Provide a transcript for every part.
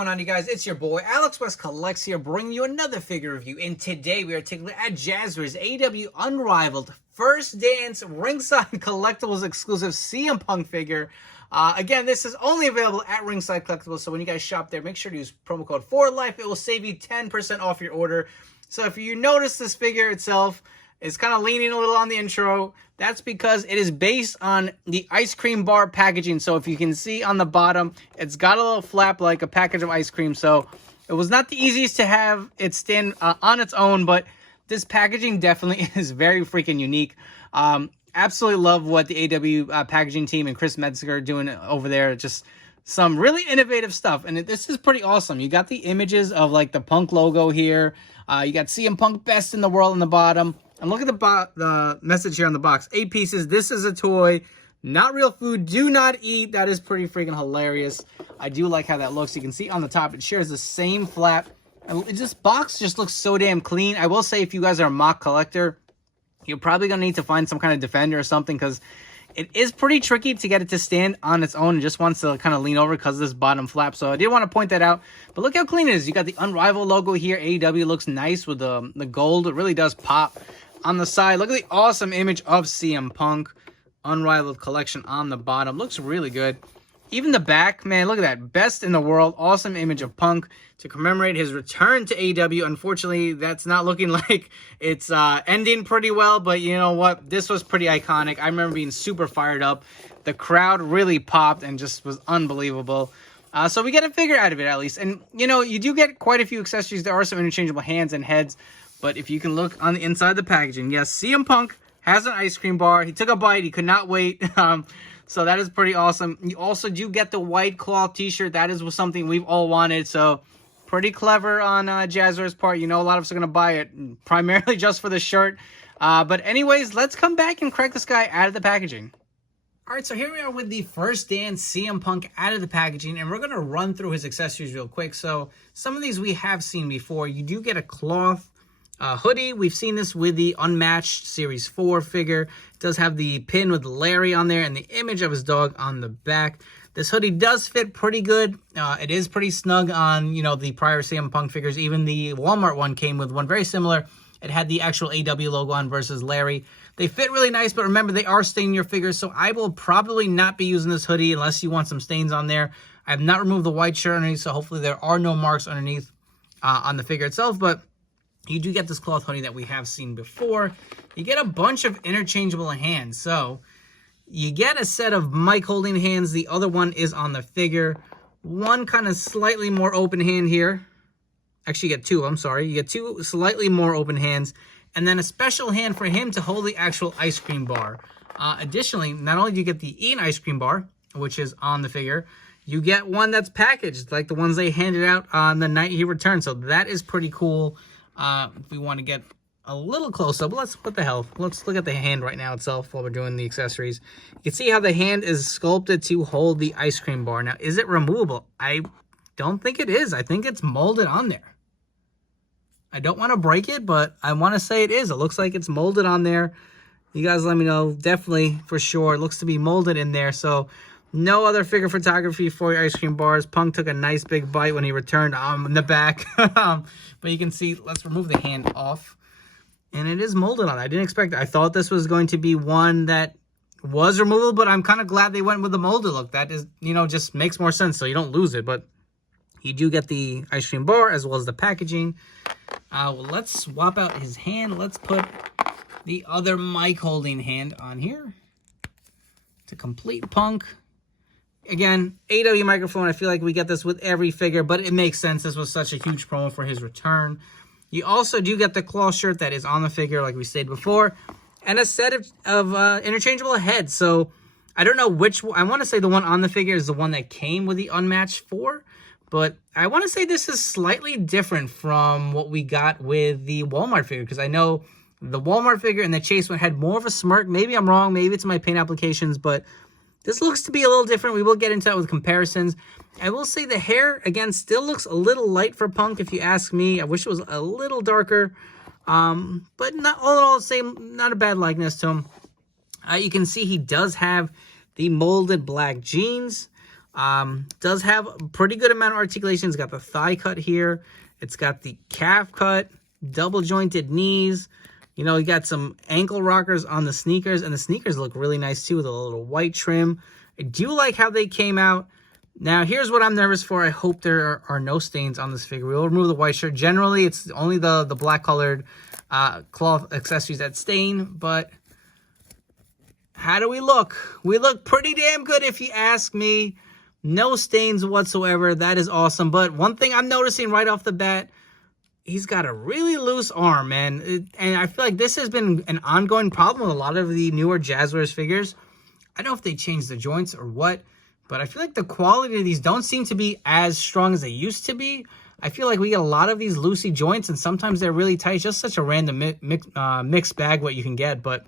going on, you guys? It's your boy Alex West Collects here, bringing you another figure review. And today we are taking a look at Jazwares AEW Unrivaled First Dance Ringside Collectibles exclusive CM Punk figure. Again, this is only available at Ringside Collectibles, so when you guys shop there, make sure to use promo code FORLIFE. It will save you 10% off your order. So if you notice this figure itself is kind of leaning a little on the intro, that's because it is based on the ice cream bar packaging. So if you can see on the bottom, it's got a little flap like a package of ice cream. So it was not the easiest to have it stand on its own, but this packaging definitely is very freaking unique. Absolutely love what the AEW packaging team and Chris Metzger are doing over there. Just some really innovative stuff. And this is pretty awesome. You got the images of like the Punk logo here. You got CM Punk best in the world on the bottom. And look at the message here on the box. 8 pieces. This is a toy. Not real food. Do not eat. That is pretty freaking hilarious. I do like how that looks. You can see on the top, it shares the same flap. And this box just looks so damn clean. I will say if you guys are a mock collector, you're probably going to need to find some kind of defender or something because it is pretty tricky to get it to stand on its own. It just wants to kind of lean over because of this bottom flap. So I did want to point that out. But look how clean it is. You got the Unrivaled logo here. AEW looks nice with the gold. It really does pop. On the side, look at the awesome image of CM Punk. Unrivaled collection on the bottom. Looks really good. Even the back, man, look at that. Best in the world. Awesome image of Punk to commemorate his return to AEW. Unfortunately, that's not looking like it's ending pretty well. But you know what? This was pretty iconic. I remember being super fired up. The crowd really popped and just was unbelievable. So we get a figure out of it at least. And, you know, you do get quite a few accessories. There are some interchangeable hands and heads. But if you can look on the inside of the packaging, yes, CM Punk has an ice cream bar. He took a bite. He could not wait. So that is pretty awesome. You also do get the white cloth t-shirt. That is something we've all wanted. So pretty clever on Jazwares' part. You know, a lot of us are going to buy it primarily just for the shirt. But anyways, let's come back and crack this guy out of the packaging. All right, so here we are with the First Dance CM Punk out of the packaging. And we're going to run through his accessories real quick. So some of these we have seen before. You do get a cloth hoodie. We've seen this with the Unmatched Series 4 figure. It does have the pin with Larry on there and the image of his dog on the back. This hoodie does fit pretty good. It is pretty snug on, you know, the prior CM Punk figures. Even the Walmart one came with one very similar. It had the actual AEW logo on versus Larry. They fit really nice, but remember, they are staining your figures, so I will probably not be using this hoodie unless you want some stains on there. I have not removed the white shirt underneath, so hopefully there are no marks underneath on the figure itself, but you do get this cloth hoodie that we have seen before. You get a bunch of interchangeable hands. So you get a set of mic holding hands. The other one is on the figure. One kind of slightly more open hand here. Actually, you get two. I'm sorry. You get two slightly more open hands. And then a special hand for him to hold the actual ice cream bar. Additionally, not only do you get the Ian ice cream bar, which is on the figure, you get one that's packaged, like the ones they handed out on the night he returned. So that is pretty cool. If we want to get a little close up, let's look at the hand right now itself while we're doing the accessories. You can see how the hand is sculpted to hold the ice cream bar. Now, is it removable? I don't think it is. I think it's molded on there. I don't want to break it, but I want to say it is. It looks like it's molded on there. You guys let me know. Definitely, for sure. It looks to be molded in there. So no other figure photography for your ice cream bars. Punk took a nice big bite when he returned in the back. But you can see, let's remove the hand off. And it is molded on. I didn't expect it. I thought this was going to be one that was removable, but I'm kind of glad they went with the molded look. That is, you know, just makes more sense so you don't lose it. But you do get the ice cream bar as well as the packaging. Well, let's swap out his hand. Let's put the other mic holding hand on here to complete Punk. Again, AEW microphone, I feel like we get this with every figure, but it makes sense. This was such a huge promo for his return. You also do get the cloth shirt that is on the figure, like we said before, and a set of interchangeable heads. So I don't know which one. I want to say the one on the figure is the one that came with the Unmatched 4, but I want to say this is slightly different from what we got with the Walmart figure, because I know the Walmart figure and the Chase one had more of a smirk. Maybe I'm wrong. Maybe it's my paint applications, but this looks to be a little different. We will get into that with comparisons. I will say the hair, again, still looks a little light for Punk, if you ask me. I wish it was a little darker. But not all in all, same, not a bad likeness to him. You can see he does have the molded black jeans. Does have a pretty good amount of articulation. It's got the thigh cut here. It's got the calf cut, double jointed knees. You know, you got some ankle rockers on the sneakers, and the sneakers look really nice too with a little white trim. I do like how they came out. Now, here's what I'm nervous for. I hope there are no stains on this figure. We'll remove the white shirt. Generally, it's only the black colored cloth accessories that stain, but how do we look? We look pretty damn good if you ask me. No stains whatsoever. That is awesome. But one thing I'm noticing right off the bat, he's got a really loose arm, man. And I feel like this has been an ongoing problem with a lot of the newer Jazwares figures. I don't know if they changed the joints or what, but I feel like the quality of these don't seem to be as strong as they used to be. I feel like we get a lot of these loosey joints, and sometimes they're really tight. It's just such a random mixed bag what you can get, but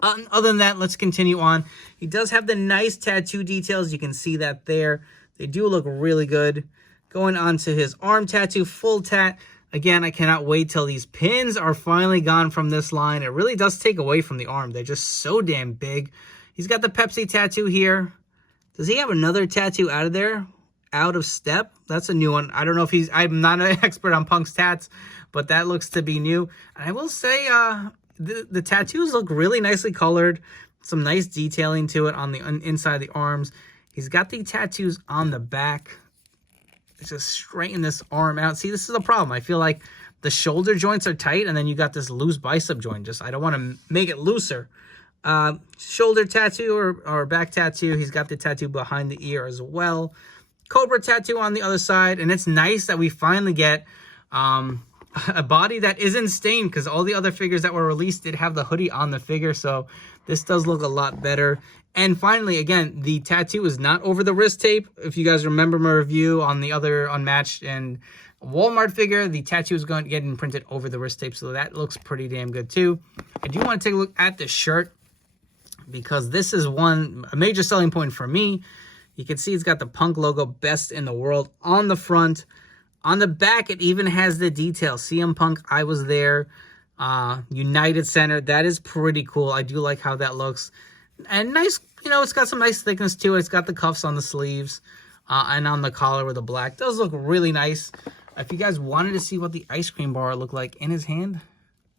other than that, let's continue on. He does have the nice tattoo details. You can see that there. They do look really good. Going on to his arm tattoo, full tat. Again, I cannot wait till these pins are finally gone from this line. It really does take away from the arm. They're just so damn big. He's got the Pepsi tattoo here. Does he have another tattoo out of there? Out of step? That's a new one. I don't know if he's... I'm not an expert on Punk's tats, but that looks to be new. And I will say... The tattoos look really nicely colored. Some nice detailing to it on the inside of the arms. He's got the tattoos on the back. Let's just straighten this arm out. See, this is the problem. I feel like the shoulder joints are tight, and then you got this loose bicep joint. I don't want to make it looser. Shoulder tattoo or back tattoo. He's got the tattoo behind the ear as well. Cobra tattoo on the other side. And it's nice that we finally get... a body that isn't stained, because all the other figures that were released did have the hoodie on the figure, so this does look a lot better. And finally, again, the tattoo is not over the wrist tape. If you guys remember my review on the other Unmatched and Walmart figure, the tattoo is going to get imprinted over the wrist tape, so that looks pretty damn good too. I do want to take a look at the shirt, because this is a major selling point for me. You can see it's got the Punk logo, best in the world, on the front. On the back, it even has the detail. CM Punk, I was there. United Center. That is pretty cool. I do like how that looks. And nice, you know, it's got some nice thickness to it. It's got the cuffs on the sleeves and on the collar with the black. It does look really nice. If you guys wanted to see what the ice cream bar looked like in his hand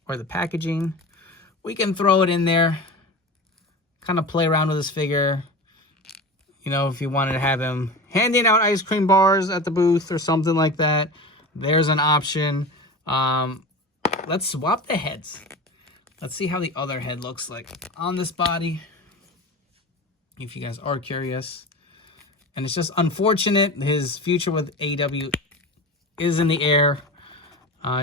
or the packaging, we can throw it in there. Kind of play around with this figure. You know, if you wanted to have him handing out ice cream bars at the booth or something like that, there's an option. Let's swap the heads. Let's see how the other head looks like on this body, if you guys are curious. And it's just unfortunate his future with AEW is in the air.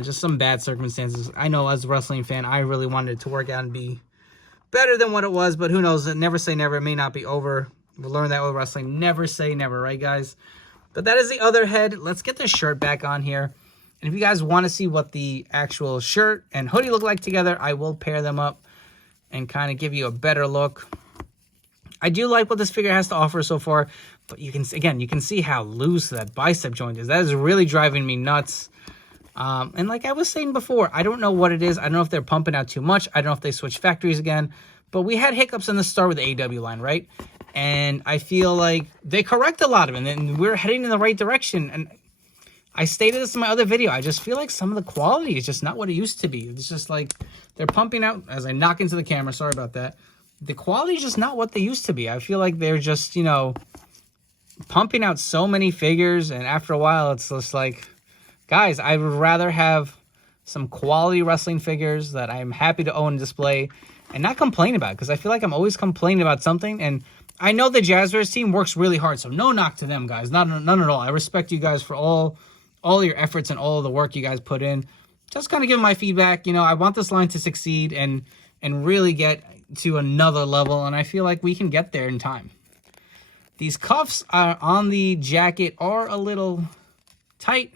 Just some bad circumstances. I know as a wrestling fan, I really wanted it to work out and be better than what it was, but who knows? Never say never. It may not be over. We'll learn that with wrestling. Never say never, right, guys? But that is the other head. Let's get the shirt back on here. And if you guys want to see what the actual shirt and hoodie look like together, I will pair them up and kind of give you a better look. I do like what this figure has to offer so far, but you can, again, you can see how loose that bicep joint is. That is really driving me nuts. And like I was saying before, I don't know what it is. I don't know if they're pumping out too much. I don't know if they switched factories again. But we had hiccups in the start with the AEW line, right? And I feel like they correct a lot of it, and we're heading in the right direction. And I stated this in my other video. I just feel like some of the quality is just not what it used to be. It's just like they're pumping out, as I knock into the camera, sorry about that. The quality is just not what they used to be. I feel like they're just, you know, pumping out so many figures, and after a while, it's just like, guys, I would rather have some quality wrestling figures that I'm happy to own and display and not complain about, because I feel like I'm always complaining about something. And I know the Jazwares team works really hard, so no knock to them, guys. None at all. I respect you guys for all your efforts and all the work you guys put in. Just kind of give my feedback. You know, I want this line to succeed and really get to another level, and I feel like we can get there in time. These cuffs on the jacket are a little tight.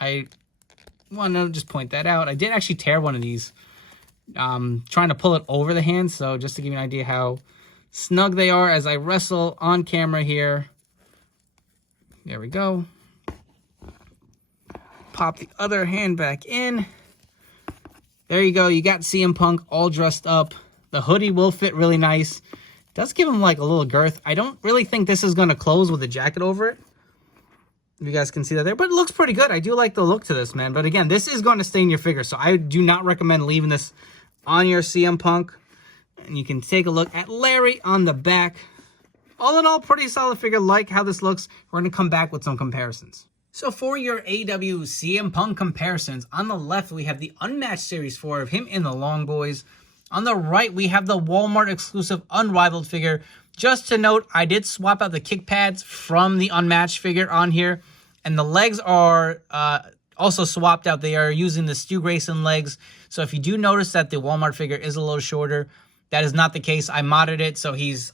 I want to just point that out. I did actually tear one of these trying to pull it over the hand, so just to give you an idea how snug they are as I wrestle on camera here. There we go. Pop the other hand back in. There you go. You got CM Punk all dressed up. The hoodie will fit really nice. Does give him like a little girth. I don't really think this is going to close with a jacket over it. If you guys can see that there. But it looks pretty good. I do like the look to this, man. But again, this is going to stay in your figure. So I do not recommend leaving this on your CM Punk. And you can take a look at Larry on the back. All in all, pretty solid figure. Like how this looks. We're going to come back with some comparisons. So for your AEW CM Punk comparisons, on the left, we have the Unmatched Series 4 of him in the Long Boys. On the right, we have the Walmart exclusive Unrivaled figure. Just to note, I did swap out the kick pads from the Unmatched figure on here. And the legs are also swapped out. They are using the Stu Grayson legs. So if you do notice that the Walmart figure is a little shorter, that is not the case. I modded it, so he's,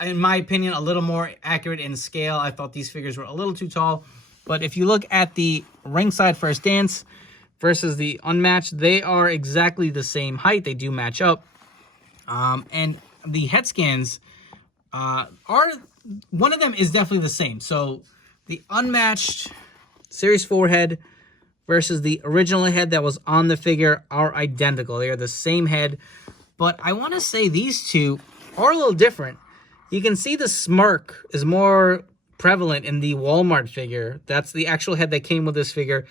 in my opinion, a little more accurate in scale. I thought these figures were a little too tall. But if you look at the Ringside First Dance versus the Unmatched, they are exactly the same height. They do match up. And the head scans are, one of them is definitely the same. So the Unmatched Series 4 head versus the original head that was on the figure are identical. They are the same head. But I want to say these two are a little different. You can see the smirk is more prevalent in the Walmart figure. That's the actual head that came with this figure.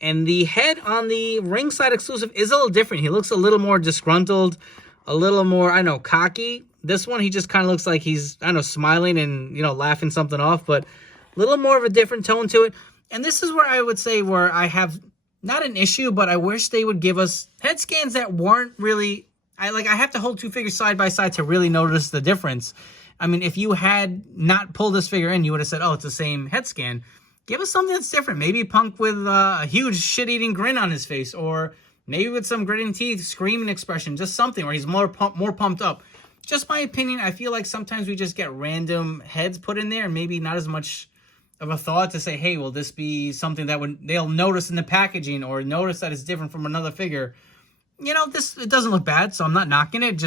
And the head on the Ringside exclusive is a little different. He looks a little more disgruntled, a little more, I don't know, cocky. This one, he just kind of looks like he's, I don't know, smiling and, you know, laughing something off, but a little more of a different tone to it. And this is where I would say where I have not an issue, but I wish they would give us head scans that weren't really, I have to hold two figures side by side to really notice the difference. I mean, if you had not pulled this figure in, you would have said, oh, it's the same head scan. Give us something that's different. Maybe Punk with a huge shit-eating grin on his face, or maybe with some gritting teeth, screaming expression, just something where he's more pumped up. Just my opinion, I feel like sometimes we just get random heads put in there, and maybe not as much of a thought to say, hey, will this be something that they'll notice in the packaging, or notice that it's different from another figure. You know, it doesn't look bad, so I'm not knocking it.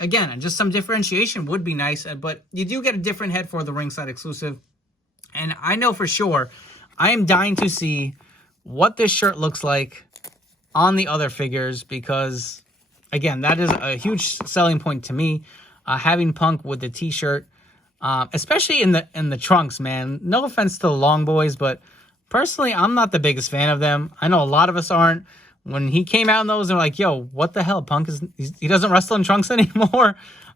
Again, just some differentiation would be nice, but you do get a different head for the Ringside exclusive. And I know for sure, I am dying to see what this shirt looks like on the other figures, because, again, that is a huge selling point to me, having Punk with the t-shirt, especially in the trunks, man. No offense to the Long Boys, but personally, I'm not the biggest fan of them. I know a lot of us aren't. When he came out in those, they're like, yo, what the hell? Punk he doesn't wrestle in trunks anymore.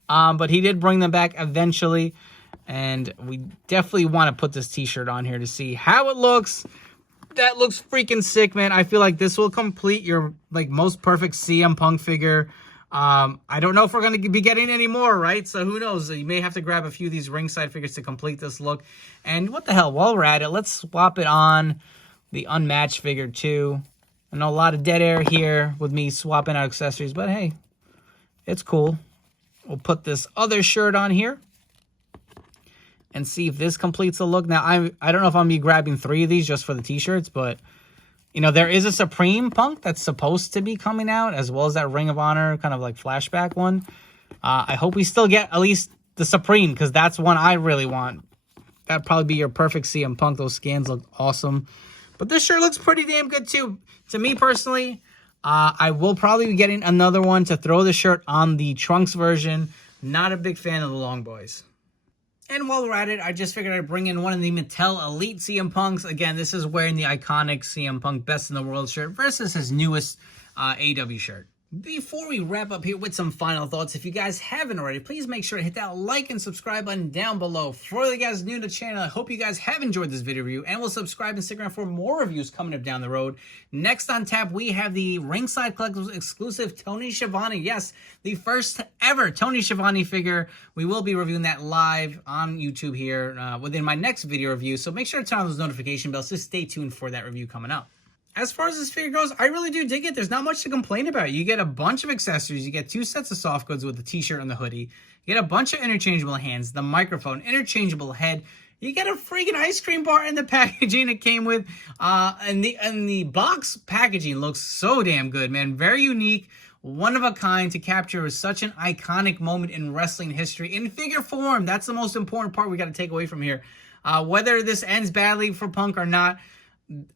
But he did bring them back eventually. And we definitely want to put this t-shirt on here to see how it looks. That looks freaking sick, man. I feel like this will complete your most perfect CM Punk figure. I don't know if we're going to be getting any more, right? So who knows? You may have to grab a few of these Ringside figures to complete this look. And what the hell? While we're at it, let's swap it on the Unmatched figure too. I know a lot of dead air here with me swapping out accessories, but hey, it's cool. We'll put this other shirt on here and see if this completes the look. Now, I don't know if I'm going to be grabbing 3 of these just for the t-shirts, but, you know, there is a Supreme Punk that's supposed to be coming out, as well as that Ring of Honor kind of like flashback one. I hope we still get at least the Supreme, because that's one I really want. That'd probably be your perfect CM Punk. Those scans look awesome. But this shirt looks pretty damn good, too. To me, personally, I will probably be getting another one to throw the shirt on the Trunks version. Not a big fan of the Long Boys. And while we're at it, I just figured I'd bring in one of the Mattel Elite CM Punks. Again, this is wearing the iconic CM Punk Best in the World shirt versus his newest AEW shirt. Before we wrap up here with some final thoughts, if you guys haven't already, please make sure to hit that like and subscribe button down below. For the guys new to the channel, I hope you guys have enjoyed this video review and will subscribe and stick around for more reviews coming up down the road. Next on tap, we have the Ringside Collectibles exclusive Tony Schiavone. Yes, the first ever Tony Schiavone figure. We will be reviewing that live on YouTube here within my next video review. So make sure to turn on those notification bells. Just stay tuned for that review coming up. As far as this figure goes, I really do dig it. There's not much to complain about. You get a bunch of accessories. You get 2 sets of soft goods with the t-shirt and the hoodie. You get a bunch of interchangeable hands, the microphone, interchangeable head. You get a freaking ice cream bar in the packaging it came with. And the box packaging looks so damn good, man. Very unique, one of a kind to capture such an iconic moment in wrestling history in figure form. That's the most important part we got to take away from here. Whether this ends badly for Punk or not,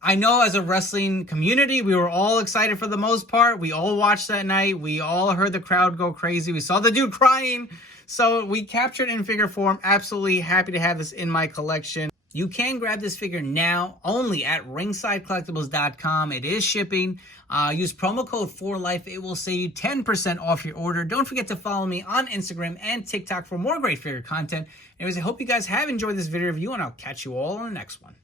I know as a wrestling community, we were all excited for the most part. We all watched that night. We all heard the crowd go crazy. We saw the dude crying. So we captured in figure form. Absolutely happy to have this in my collection. You can grab this figure now only at ringsidecollectibles.com. It is shipping. Use promo code 4LIFE. It will save you 10% off your order. Don't forget to follow me on Instagram and TikTok for more great figure content. Anyways, I hope you guys have enjoyed this video review, and I'll catch you all in the next one.